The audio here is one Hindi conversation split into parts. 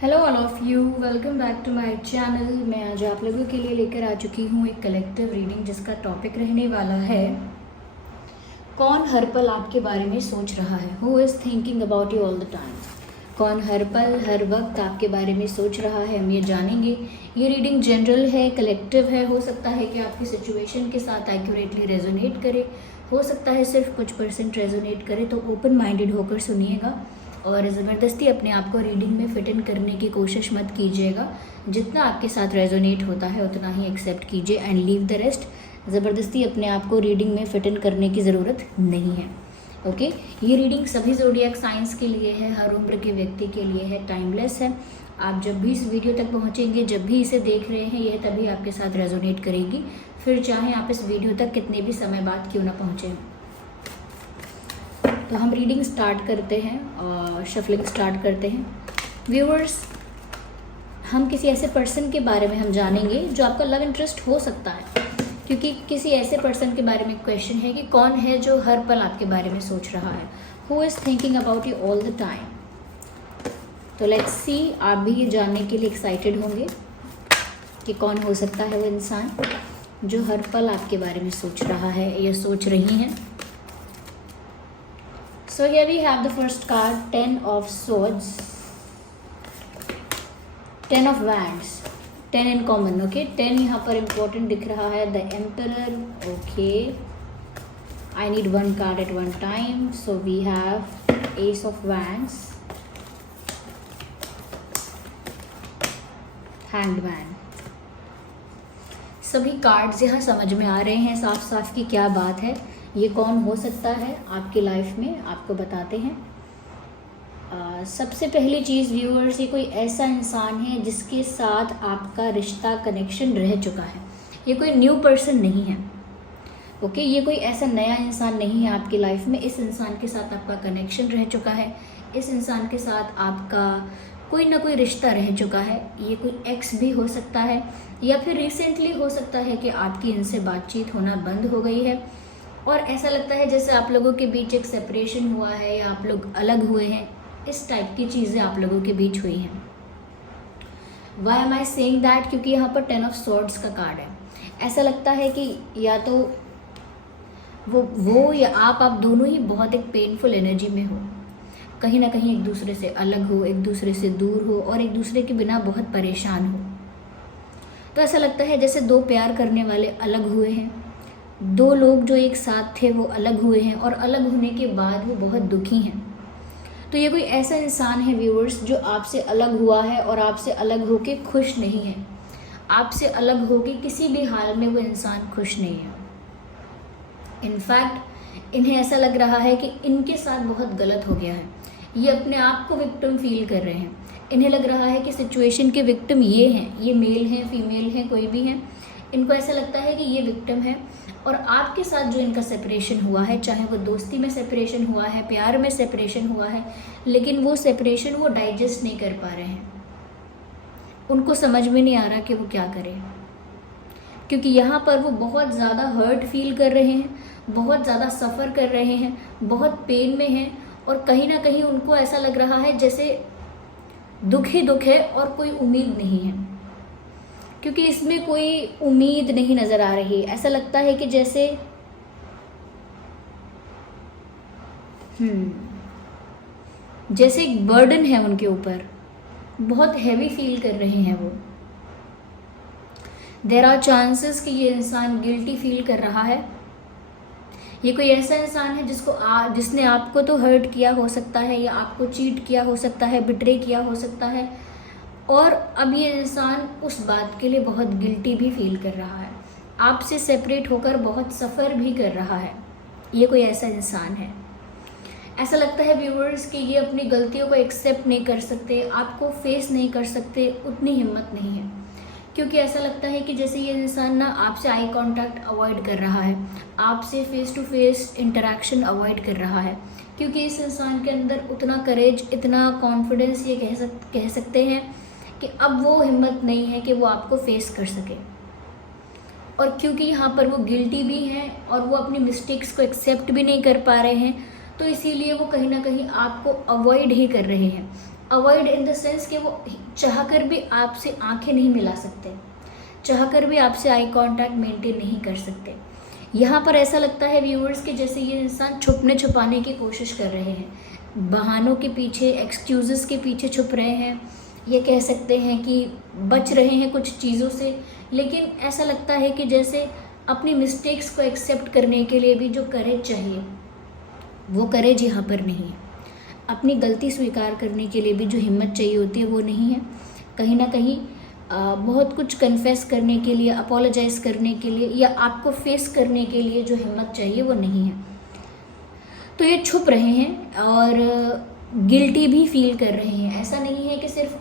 Hello all of you, welcome back to my channel. मैं आज आप लोगों के लिए लेकर आ चुकी हूँ एक कलेक्टिव रीडिंग जिसका टॉपिक रहने वाला है कौन हर पल आपके बारे में सोच रहा है। Who is thinking about you all the time. कौन हर पल हर वक्त आपके बारे में सोच रहा है, हम ये जानेंगे। ये रीडिंग जनरल है, कलेक्टिव है। हो सकता है कि आपकी सिचुएशन के साथ एक्यूरेटली रेजोनेट करे, हो सकता है सिर्फ कुछ परसेंट रेजोनेट करे। तो ओपन माइंडेड होकर सुनिएगा और ज़बरदस्ती अपने आप को रीडिंग में फिट इन करने की कोशिश मत कीजिएगा। जितना आपके साथ रेजोनेट होता है उतना ही एक्सेप्ट कीजिए एंड लीव द रेस्ट। ज़बरदस्ती अपने आप को रीडिंग में फिट इन करने की ज़रूरत नहीं है। ओके, ये रीडिंग सभी ज़ोडिएक साइंस के लिए है, हर उम्र के व्यक्ति के लिए है, टाइमलेस है। आप जब भी इस वीडियो तक पहुँचेंगे, जब भी इसे देख रहे हैं, यह तभी आपके साथ रेजोनेट करेगी, फिर चाहे आप इस वीडियो तक कितने भी समय बाद क्यों ना पहुँचें। तो हम रीडिंग स्टार्ट करते हैं और शफलिंग स्टार्ट करते हैं। व्यूअर्स, हम किसी ऐसे पर्सन के बारे में हम जानेंगे जो आपका लव इंटरेस्ट हो सकता है, क्योंकि किसी ऐसे पर्सन के बारे में क्वेश्चन है कि कौन है जो हर पल आपके बारे में सोच रहा है। Who is thinking about you all the time. तो लेट्स सी, आप भी ये जानने के लिए एक्साइटेड होंगे कि कौन हो सकता है वो इंसान जो हर पल आपके बारे में सोच रहा है या सोच रही हैं। So here we have the first card, 10 of Swords, 10 of Wands, 10 in common, okay? 10 यहाँ पर important दिख रहा है, the Emperor, okay? I need one card at one time, so we have Ace of Wands, Hanged Man। सभी कार्ड्स यहाँ समझ में आ रहे हैं साफ साफ कि क्या बात है, ये कौन हो सकता है आपकी लाइफ में, आपको बताते हैं। सबसे पहली चीज़ व्यूअर्स, ये कोई ऐसा इंसान है जिसके साथ आपका रिश्ता कनेक्शन रह चुका है। ये कोई न्यू पर्सन नहीं है, ओके? ये कोई ऐसा नया इंसान नहीं है आपकी लाइफ में। इस इंसान के साथ आपका कनेक्शन रह चुका है, इस इंसान के साथ आपका कोई ना कोई रिश्ता रह चुका है। ये कोई एक्स भी हो सकता है या फिर रिसेंटली हो सकता है कि आपकी इनसे बातचीत होना बंद हो गई है और ऐसा लगता है जैसे आप लोगों के बीच एक सेपरेशन हुआ है या आप लोग अलग हुए हैं। इस टाइप की चीज़ें आप लोगों के बीच हुई हैं। Why am I saying that? क्योंकि यहाँ पर 10 ऑफ स्वॉर्ड्स का कार्ड है। ऐसा लगता है कि या तो वो या आप दोनों ही बहुत एक पेनफुल एनर्जी में हो, कहीं ना कहीं एक दूसरे से अलग हो, एक दूसरे से दूर हो और एक दूसरे के बिना बहुत परेशान हो। तो ऐसा लगता है जैसे दो प्यार करने वाले अलग हुए हैं, दो लोग जो एक साथ थे वो अलग हुए हैं और अलग होने के बाद वो बहुत दुखी हैं। तो ये कोई ऐसा इंसान है व्यूअर्स जो आपसे अलग हुआ है और आपसे अलग होके खुश नहीं है। आपसे अलग होके किसी भी हाल में वो इंसान खुश नहीं है। इनफैक्ट इन्हें ऐसा लग रहा है कि इनके साथ बहुत गलत हो गया है। ये अपने आप को विक्टिम फील कर रहे हैं। इन्हें लग रहा है कि सिचुएशन के विक्टिम ये हैं, ये मेल हैं, फीमेल हैं, कोई भी हैं। इनको ऐसा लगता है कि ये विक्टिम है और आपके साथ जो इनका सेपरेशन हुआ है, चाहे वो दोस्ती में सेपरेशन हुआ है, प्यार में सेपरेशन हुआ है, लेकिन वो सेपरेशन वो डाइजेस्ट नहीं कर पा रहे हैं। उनको समझ में नहीं आ रहा कि वो क्या करें, क्योंकि यहाँ पर वो बहुत ज़्यादा हर्ट फील कर रहे हैं, बहुत ज़्यादा सफ़र कर रहे हैं, बहुत पेन में हैं और कहीं ना कहीं उनको ऐसा लग रहा है जैसे दुख ही दुख है और कोई उम्मीद नहीं है, क्योंकि इसमें कोई उम्मीद नहीं नज़र आ रही। ऐसा लगता है कि जैसे जैसे एक बर्डन है उनके ऊपर, बहुत हैवी फील कर रहे हैं वो। देयर आर चांसेस कि ये इंसान गिल्टी फील कर रहा है। ये कोई ऐसा इंसान है जिसने आपको तो हर्ट किया हो सकता है या आपको चीट किया हो सकता है, बिट्रे किया हो सकता है और अब ये इंसान उस बात के लिए बहुत गिल्टी भी फील कर रहा है, आपसे सेपरेट होकर बहुत सफ़र भी कर रहा है। ये कोई ऐसा इंसान है। ऐसा लगता है व्यूअर्स कि ये अपनी गलतियों को एक्सेप्ट नहीं कर सकते, आपको फेस नहीं कर सकते, उतनी हिम्मत नहीं है। क्योंकि ऐसा लगता है कि जैसे ये इंसान ना आपसे आई कांटेक्ट अवॉइड कर रहा है, आपसे face to face interaction avoid कर रहा है, क्योंकि इस इंसान के अंदर उतना करेज, इतना कॉन्फिडेंस, ये कह सकते हैं कि अब वो हिम्मत नहीं है कि वो आपको फेस कर सके। और क्योंकि यहाँ पर वो गिल्टी भी हैं और वो अपनी मिस्टेक्स को एक्सेप्ट भी नहीं कर पा रहे हैं, तो इसीलिए वो कहीं ना कहीं आपको अवॉइड ही कर रहे हैं। अवॉइड इन द सेंस कि वो चाहकर भी आपसे आंखें नहीं मिला सकते, चाहकर भी आपसे आई कांटेक्ट मेंटेन नहीं कर सकते। यहाँ पर ऐसा लगता है व्यूअर्स कि जैसे ये इंसान छुपने छुपाने की कोशिश कर रहे हैं, बहानों के पीछे, एक्सक्यूज़ेस के पीछे छुप रहे हैं, ये कह सकते हैं कि बच रहे हैं कुछ चीज़ों से। लेकिन ऐसा लगता है कि जैसे अपनी मिस्टेक्स को एक्सेप्ट करने के लिए भी जो करेज चाहिए वो करेज यहाँ पर नहीं है। अपनी गलती स्वीकार करने के लिए भी जो हिम्मत चाहिए होती है वो नहीं है। कहीं ना कहीं बहुत कुछ कन्फेस करने के लिए, अपोलोजाइज करने के लिए या आपको फेस करने के लिए जो हिम्मत चाहिए वो नहीं है। तो ये छुप रहे हैं और गिल्टी भी फील कर रहे हैं। ऐसा नहीं है कि सिर्फ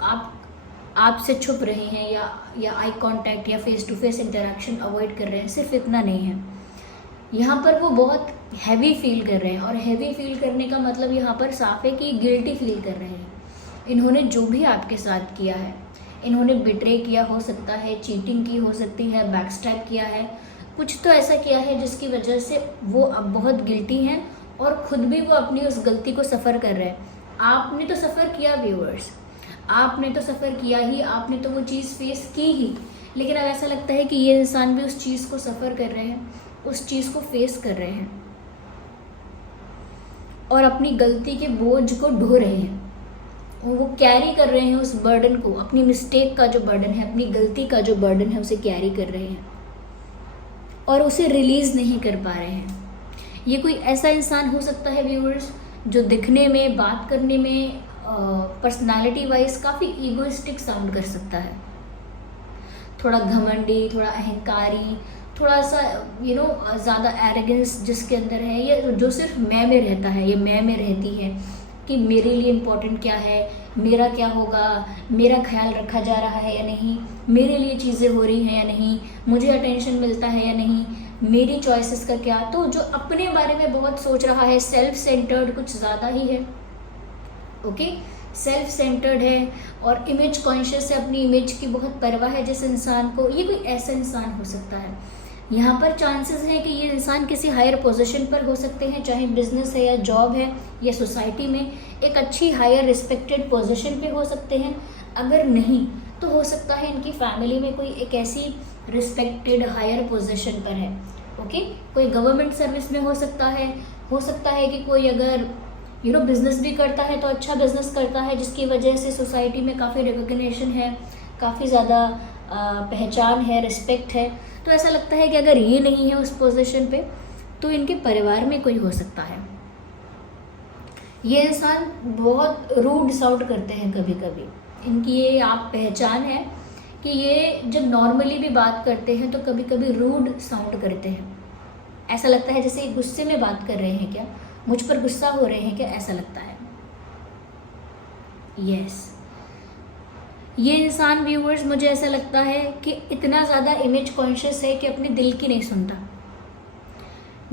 आपसे छुप रहे हैं या आई कांटेक्ट या face to face interaction avoid कर रहे हैं, सिर्फ इतना नहीं है। यहाँ पर वो बहुत हैवी फील कर रहे हैं, और हैवी फील करने का मतलब यहाँ पर साफ है कि गिल्टी फील कर रहे हैं। इन्होंने जो भी आपके साथ किया है, इन्होंने बिट्रे किया हो सकता है, चीटिंग की हो सकती है, बैकस्टैब किया है, कुछ तो ऐसा किया है जिसकी वजह से वो अब बहुत गिल्टी हैं और खुद भी वो अपनी उस गलती को सफ़र कर रहे हैं। आपने तो सफ़र किया व्यूअर्स, आपने तो सफ़र किया ही, आपने तो वो चीज़ फेस की ही, लेकिन अब ऐसा लगता है कि ये इंसान भी उस चीज़ को सफ़र कर रहे हैं, उस चीज़ को फेस कर रहे हैं और अपनी गलती के बोझ को ढो रहे हैं। वो कैरी कर रहे हैं उस बर्डन को, अपनी मिस्टेक का जो बर्डन है, अपनी गलती का जो बर्डन है, उसे कैरी कर रहे हैं और उसे रिलीज़ नहीं कर पा रहे हैं। ये कोई ऐसा इंसान हो सकता है व्यूअर्स जो दिखने में, बात करने में, पर्सनालिटी वाइज काफ़ी ईगोइस्टिक साउंड कर सकता है, थोड़ा घमंडी, थोड़ा अहंकारी, थोड़ा सा ज़्यादा एरोगेंस जिसके अंदर है, या जो सिर्फ मैं में रहता है, ये मैं में रहती है कि मेरे लिए इम्पोर्टेंट क्या है, मेरा क्या होगा, मेरा ख्याल रखा जा रहा है या नहीं, मेरे लिए चीज़ें हो रही हैं या नहीं, मुझे अटेंशन मिलता है या नहीं, मेरी चॉइसेस का क्या। तो जो अपने बारे में बहुत सोच रहा है, सेल्फ सेंटर्ड कुछ ज़्यादा ही है, ओके, सेल्फ सेंटर्ड है और इमेज कॉन्शियस है, अपनी इमेज की बहुत परवाह है जिस इंसान को, ये कोई ऐसा इंसान हो सकता है। यहाँ पर चांसेस हैं कि ये इंसान किसी हायर पोजीशन पर हो सकते हैं, चाहे बिजनेस है या जॉब है या सोसाइटी में एक अच्छी हायर रिस्पेक्टेड पोजीशन पे हो सकते हैं। अगर नहीं तो हो सकता है इनकी फैमिली में कोई एक ऐसी रिस्पेक्टेड हायर पोजीशन पर है, ओके, कोई गवर्नमेंट सर्विस में हो सकता है कि कोई अगर बिजनेस भी करता है तो अच्छा बिजनेस करता है जिसकी वजह से सोसाइटी में काफ़ी रिकॉग्निशन है, काफ़ी ज़्यादा पहचान है, रिस्पेक्ट है। तो ऐसा लगता है कि अगर ये नहीं है उस पोजीशन पे तो इनके परिवार में कोई हो सकता है। ये इंसान बहुत रूड साउंड करते हैं कभी कभी, इनकी ये आप पहचान है कि ये जब नॉर्मली भी बात करते हैं तो कभी कभी रूड साउंड करते हैं। ऐसा लगता है जैसे गुस्से में बात कर रहे हैं क्या, मुझ पर गुस्सा हो रहे हैं क्या, ऐसा लगता है। यस, ये इंसान व्यूअर्स मुझे ऐसा लगता है कि इतना ज़्यादा इमेज कॉन्शियस है कि अपने दिल की नहीं सुनता।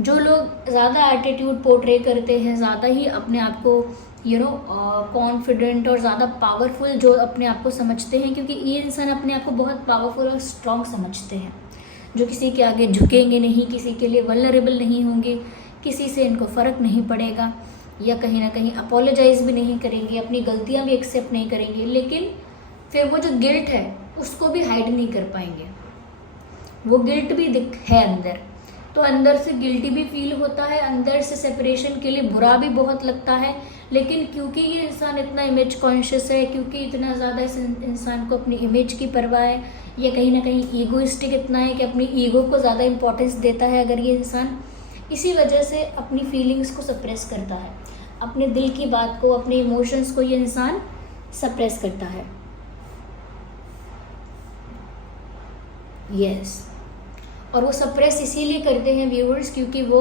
जो लोग ज़्यादा एटीट्यूड पोर्ट्रे करते हैं, ज़्यादा ही अपने आप को कॉन्फिडेंट और ज़्यादा पावरफुल जो अपने आप को समझते हैं, क्योंकि ये इंसान अपने आप को बहुत पावरफुल और स्ट्रॉन्ग समझते हैं, जो किसी के आगे झुकेंगे नहीं, किसी के लिए वल्नरेबल नहीं होंगे, किसी से इनको फ़र्क नहीं पड़ेगा, या कहीं ना कहीं अपोलोजाइज भी नहीं करेंगे, अपनी गलतियाँ भी एक्सेप्ट नहीं करेंगे, लेकिन फिर वो जो गिल्ट है उसको भी हाइड नहीं कर पाएंगे। वो गिल्ट भी है अंदर, तो अंदर से गिल्टी भी फील होता है, अंदर से सेपरेशन के लिए बुरा भी बहुत लगता है। लेकिन क्योंकि ये इंसान इतना इमेज कॉन्शियस है, क्योंकि इतना ज़्यादा इस इंसान को अपनी इमेज की परवाह है, या कहीं ना कहीं ईगोइस्टिक इतना है कि अपनी ईगो को ज़्यादा इंपॉर्टेंस देता है अगर ये इंसान, इसी वजह से अपनी फीलिंग्स को सप्रेस करता है, अपने दिल की बात को, अपने इमोशंस को ये इंसान सप्रेस करता है। यस, और वो सप्रेस इसीलिए करते हैं व्यूअर्स क्योंकि वो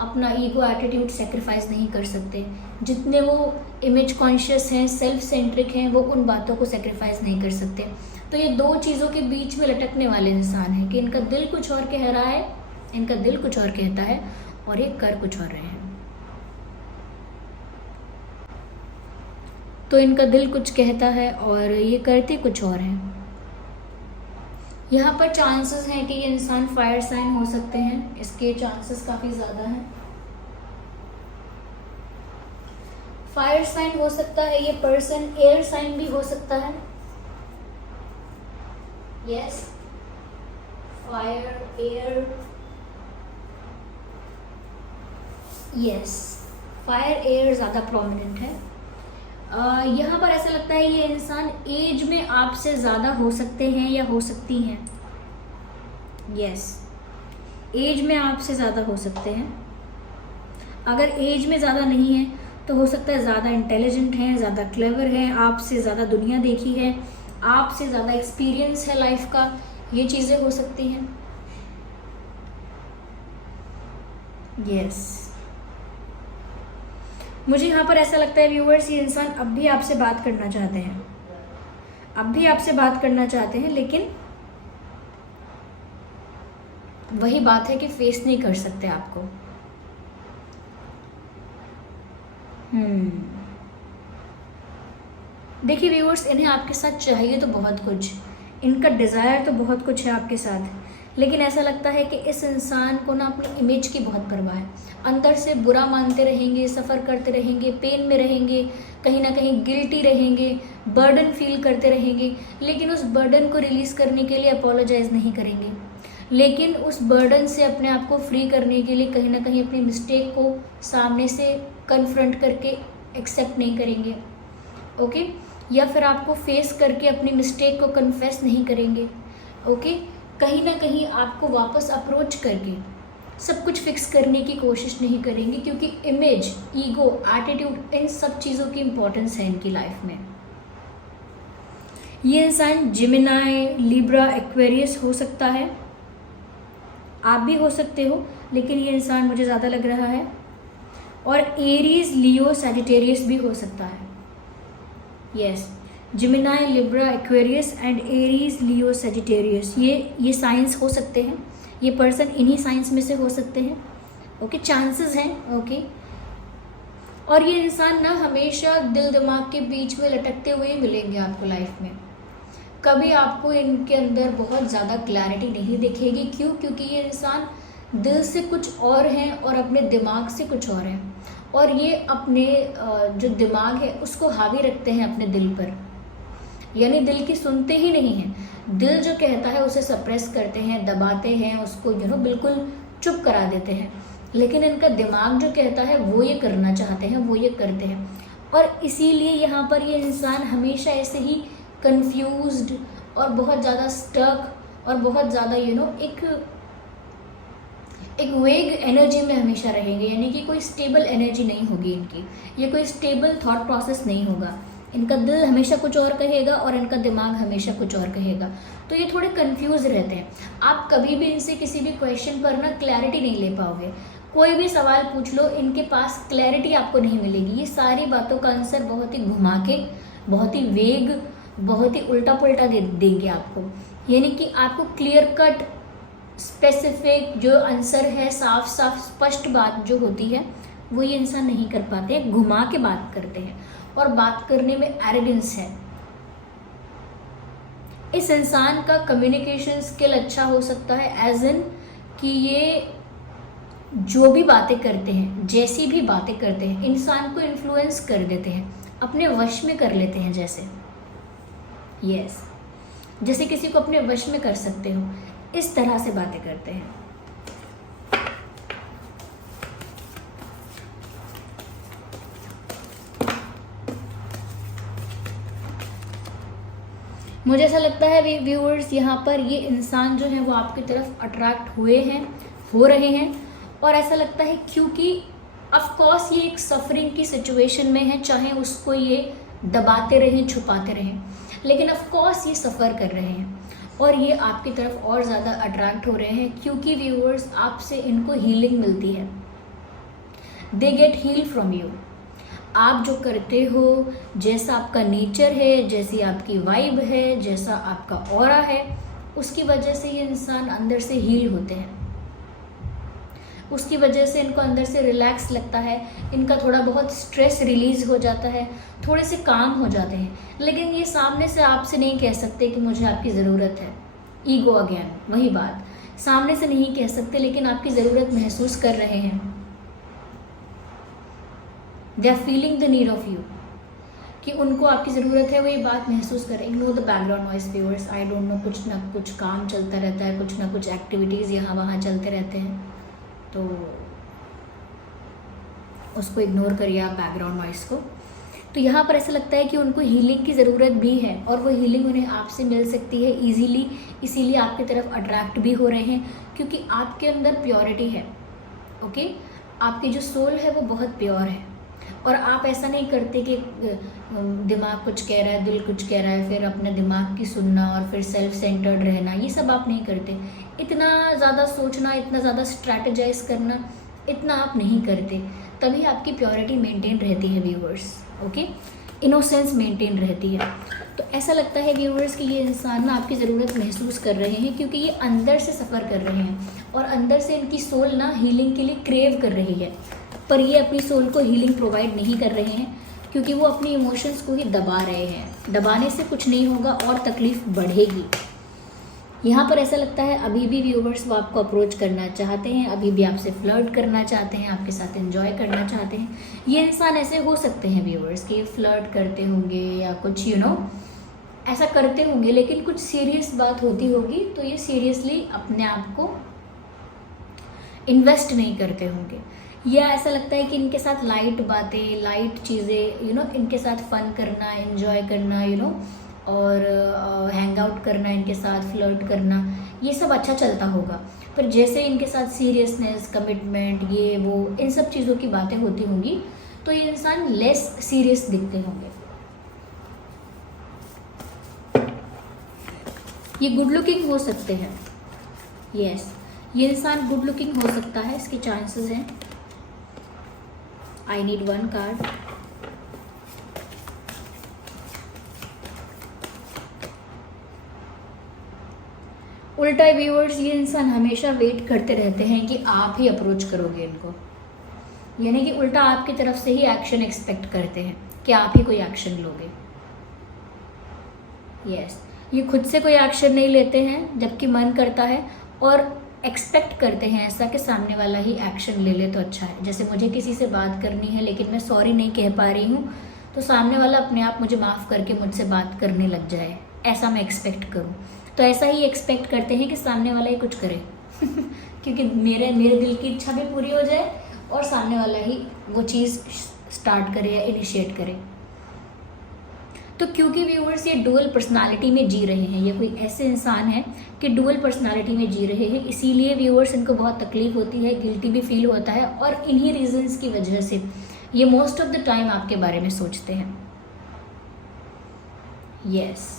अपना ईगो एटीट्यूड सेक्रीफाइस नहीं कर सकते। जितने वो इमेज कॉन्शियस हैं, सेल्फ सेंट्रिक हैं, वो उन बातों को सेक्रीफाइस नहीं कर सकते। तो ये दो चीज़ों के बीच में लटकने वाले इंसान हैं कि इनका दिल कुछ और कह रहा है, इनका दिल कुछ और कहता है और ये कर कुछ और रहे हैं। तो इनका दिल कुछ कहता है और ये करते कुछ और हैं। यहाँ पर चांसेस हैं कि ये इंसान फायर साइन हो सकते हैं, इसके चांसेस काफ़ी ज़्यादा हैं। फायर साइन हो सकता है ये पर्सन, एयर साइन भी हो सकता है। Yes, fire, air, yes, fire air ज़्यादा प्रोमिनेंट है। यहाँ पर ऐसा लगता है ये इंसान एज में आपसे ज़्यादा हो सकते हैं या हो सकती हैं। यस, एज में आपसे ज़्यादा हो सकते हैं। अगर एज में ज़्यादा नहीं है तो हो सकता है ज़्यादा इंटेलिजेंट हैं, ज़्यादा क्लेवर हैं, आपसे ज़्यादा दुनिया देखी है, आपसे ज़्यादा एक्सपीरियंस है लाइफ का, ये चीज़ें हो सकती हैं। यस, मुझे यहाँ पर ऐसा लगता है व्यूअर्स, ये इंसान अब भी आपसे बात करना चाहते हैं, अब भी आपसे बात करना चाहते हैं, लेकिन वही बात है कि फेस नहीं कर सकते आपको। देखिए व्यूअर्स, इन्हें आपके साथ चाहिए तो बहुत कुछ, इनका डिज़ायर तो बहुत कुछ है आपके साथ, लेकिन ऐसा लगता है कि इस इंसान को ना अपनी इमेज की बहुत परवाह है। अंदर से बुरा मानते रहेंगे, सफ़र करते रहेंगे, पेन में रहेंगे, कहीं ना कहीं गिल्टी रहेंगे, बर्डन फील करते रहेंगे, लेकिन उस बर्डन को रिलीज़ करने के लिए अपोलोजाइज़ नहीं करेंगे, लेकिन उस बर्डन से अपने आप को फ्री करने के लिए कहीं ना कहीं अपनी मिस्टेक को सामने से कन्फ्रंट करके एक्सेप्ट नहीं करेंगे। ओके, या फिर आपको फेस करके अपनी मिस्टेक को कन्फेस नहीं करेंगे। ओके, कहीं ना कहीं आपको वापस अप्रोच करके सब कुछ फिक्स करने की कोशिश नहीं करेंगे, क्योंकि इमेज, ईगो, एटीट्यूड, इन सब चीज़ों की इम्पोर्टेंस है इनकी लाइफ में। ये इंसान जिमिनाई, लिब्रा, एक्वेरियस हो सकता है, आप भी हो सकते हो, लेकिन ये इंसान मुझे ज़्यादा लग रहा है, और एरीज, लियो, सैजिटेरियस भी हो सकता है। Yes, Gemini, Libra, Aquarius and Aries, Leo, Sagittarius, ये साइंस हो सकते हैं, ये पर्सन इन्हीं साइंस में से हो सकते हैं। ओके, चांसेस हैं। ओके, और ये इंसान ना हमेशा दिल दिमाग के बीच में लटकते हुए मिलेंगे आपको लाइफ में। कभी आपको इनके अंदर बहुत ज़्यादा क्लैरिटी नहीं दिखेगी। क्यों? क्योंकि ये इंसान दिल से कुछ और हैं और अपने दिमाग से कुछ और हैं, और ये अपने जो दिमाग है उसको हावी रखते हैं अपने दिल पर, यानी दिल की सुनते ही नहीं हैं। दिल जो कहता है उसे सप्रेस करते हैं, दबाते हैं, उसको बिल्कुल चुप करा देते हैं, लेकिन इनका दिमाग जो कहता है वो ये करना चाहते हैं, वो ये करते हैं। और इसीलिए यहाँ पर ये इंसान हमेशा ऐसे ही कंफ्यूज्ड और बहुत ज़्यादा स्टक और बहुत ज़्यादा एक वेग एनर्जी में हमेशा रहेंगे, यानी कि कोई स्टेबल एनर्जी नहीं होगी इनकी, ये कोई स्टेबल थॉट प्रोसेस नहीं होगा। इनका दिल हमेशा कुछ और कहेगा और इनका दिमाग हमेशा कुछ और कहेगा, तो ये थोड़े कंफ्यूज रहते हैं। आप कभी भी इनसे किसी भी क्वेश्चन पर ना क्लैरिटी नहीं ले पाओगे। कोई भी सवाल पूछ लो, इनके पास क्लैरिटी आपको नहीं मिलेगी। ये सारी बातों का आंसर बहुत ही घुमा के, बहुत ही वेग, बहुत ही उल्टा पुल्टा देंगे आपको, यानी कि आपको क्लियर कट स्पेसिफिक जो आंसर है, साफ साफ स्पष्ट बात जो होती है वो ये इंसान नहीं कर पाते हैं, घुमा के बात करते हैं, और बात करने में एरोगेंस है। इस इंसान का कम्युनिकेशन स्किल अच्छा हो सकता है, एज इन कि ये जो भी बातें करते हैं, जैसी भी बातें करते हैं, इंसान को इन्फ्लुएंस कर देते हैं, अपने वश में कर लेते हैं। जैसे जैसे किसी को अपने वश में कर सकते हो, इस तरह से बातें करते हैं। मुझे ऐसा लगता है व्यूअर्स, यहाँ पर ये इंसान जो है वो आपकी तरफ अट्रैक्ट हो रहे हैं, और ऐसा लगता है क्योंकि ऑफ कोर्स ये एक सफरिंग की सिचुएशन में है, चाहे उसको ये दबाते रहें, छुपाते रहें, लेकिन ऑफ कोर्स ये सफ़र कर रहे हैं, और ये आपकी तरफ और ज़्यादा अट्रैक्ट हो रहे हैं, क्योंकि व्यूअर्स आपसे इनको हीलिंग मिलती है। They get heal from you. आप जो करते हो, जैसा आपका नेचर है, जैसी आपकी वाइब है, जैसा आपका ऑरा है, उसकी वजह से ये इंसान अंदर से हील होते हैं। उसकी वजह से इनको अंदर से रिलैक्स लगता है, इनका थोड़ा बहुत स्ट्रेस रिलीज़ हो जाता है, थोड़े से काम हो जाते हैं, लेकिन ये सामने से आपसे नहीं कह सकते कि मुझे आपकी ज़रूरत है। ईगो अगेन, वही बात, सामने से नहीं कह सकते, लेकिन आपकी ज़रूरत महसूस कर रहे हैं। They are feeling the need of you, कि उनको आपकी ज़रूरत है, वो ये बात महसूस करें। Ignore the background noise viewers, I don't know, कुछ ना कुछ काम चलता रहता है, कुछ ना कुछ एक्टिविटीज़ यहाँ वहाँ चलते रहते हैं, तो उसको इग्नोर करिए आप बैकग्राउंड नॉइस को। तो यहाँ पर ऐसा लगता है कि उनको हीलिंग की ज़रूरत भी है और वो हीलिंग उन्हें आपसे मिल सकती है ईजीली, इसीलिए आपकी तरफ अट्रैक्ट भी हो रहे हैं, क्योंकि आपके अंदर प्योरिटी है। ओके, आपकी जो सोल है वो बहुत प्योर है, और आप ऐसा नहीं करते कि दिमाग कुछ कह रहा है, दिल कुछ कह रहा है, फिर अपने दिमाग की सुनना और फिर सेल्फ सेंटर्ड रहना, ये सब आप नहीं करते। इतना ज़्यादा सोचना, इतना ज़्यादा स्ट्रैटेजाइज करना, इतना आप नहीं करते, तभी आपकी प्योरिटी मेंटेन रहती है व्यूअर्स। ओके, इनोसेंस मेंटेन रहती है। तो ऐसा लगता है व्यूअर्स कि ये इंसान ना आपकी ज़रूरत महसूस कर रहे हैं, क्योंकि ये अंदर से सफ़र कर रहे हैं और अंदर से इनकी सोल ना हीलिंग के लिए क्रेव कर रही है, पर ये अपनी सोल को हीलिंग प्रोवाइड नहीं कर रहे हैं, क्योंकि वो अपनी इमोशंस को ही दबा रहे हैं। दबाने से कुछ नहीं होगा और तकलीफ़ बढ़ेगी। यहाँ पर ऐसा लगता है अभी भी व्यूवर्स वो आपको अप्रोच करना चाहते हैं, अभी भी आपसे फ्लर्ट करना चाहते हैं, आपके साथ एंजॉय करना चाहते हैं। ये इंसान ऐसे हो सकते हैं व्यूवर्स कि फ्लर्ट करते होंगे या कुछ ऐसा करते होंगे, लेकिन कुछ सीरियस बात होती होगी तो ये सीरियसली अपने आप को इन्वेस्ट नहीं करते होंगे। या ऐसा लगता है कि इनके साथ लाइट बातें, लाइट चीज़ें इनके साथ फन करना, एंजॉय करना और हैंग आउट करना, इनके साथ फ्लर्ट करना, ये सब अच्छा चलता होगा। पर जैसे इनके साथ सीरियसनेस, कमिटमेंट, ये वो इन सब चीज़ों की बातें होती होंगी तो ये इंसान लेस सीरियस दिखते होंगे। ये गुड लुकिंग हो सकते हैं, यस, ये इंसान गुड लुकिंग हो सकता है, इसके चांसेस हैं। I need 1 card. उल्टा व्यूअर्स, ये इंसान हमेशा वेट करते रहते हैं कि आप ही अप्रोच करोगे इनको, यानी कि उल्टा आपकी तरफ से ही एक्शन एक्सपेक्ट करते हैं कि आप ही कोई एक्शन लोगे। यस, ये खुद से कोई एक्शन नहीं लेते हैं, जबकि मन करता है, और एक्सपेक्ट करते हैं ऐसा कि सामने वाला ही एक्शन ले ले तो अच्छा है। जैसे मुझे किसी से बात करनी है लेकिन मैं सॉरी नहीं कह पा रही हूँ, तो सामने वाला अपने आप मुझे माफ़ करके मुझसे बात करने लग जाए, ऐसा मैं एक्सपेक्ट करूँ। तो ऐसा ही एक्सपेक्ट करते हैं कि सामने वाला ही कुछ करे क्योंकि मेरे दिल की इच्छा भी पूरी हो जाए और सामने वाला ही वो चीज़ स्टार्ट करे या इनिशिएट करे। तो क्योंकि व्यूअर्स ये डुअल पर्सनालिटी में जी रहे हैं, ये कोई ऐसे इंसान हैं कि डुअल पर्सनालिटी में जी रहे हैं, इसीलिए व्यूअर्स इनको बहुत तकलीफ होती है, गिल्टी भी फील होता है, और इन्हीं रीजंस की वजह से ये मोस्ट ऑफ द टाइम आपके बारे में सोचते हैं। Yes,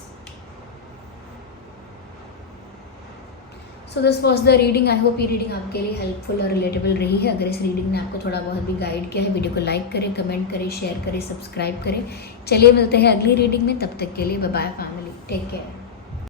so this was the reading. I hope ये रीडिंग आपके लिए हेल्पफुल और रिलेटेबल रही है। अगर इस रीडिंग ने आपको थोड़ा बहुत भी गाइड किया है, वीडियो को लाइक करें, कमेंट करें, शेयर करें, सब्सक्राइब करें। चलिए मिलते हैं अगली रीडिंग में, तब तक के लिए bye bye family, take care.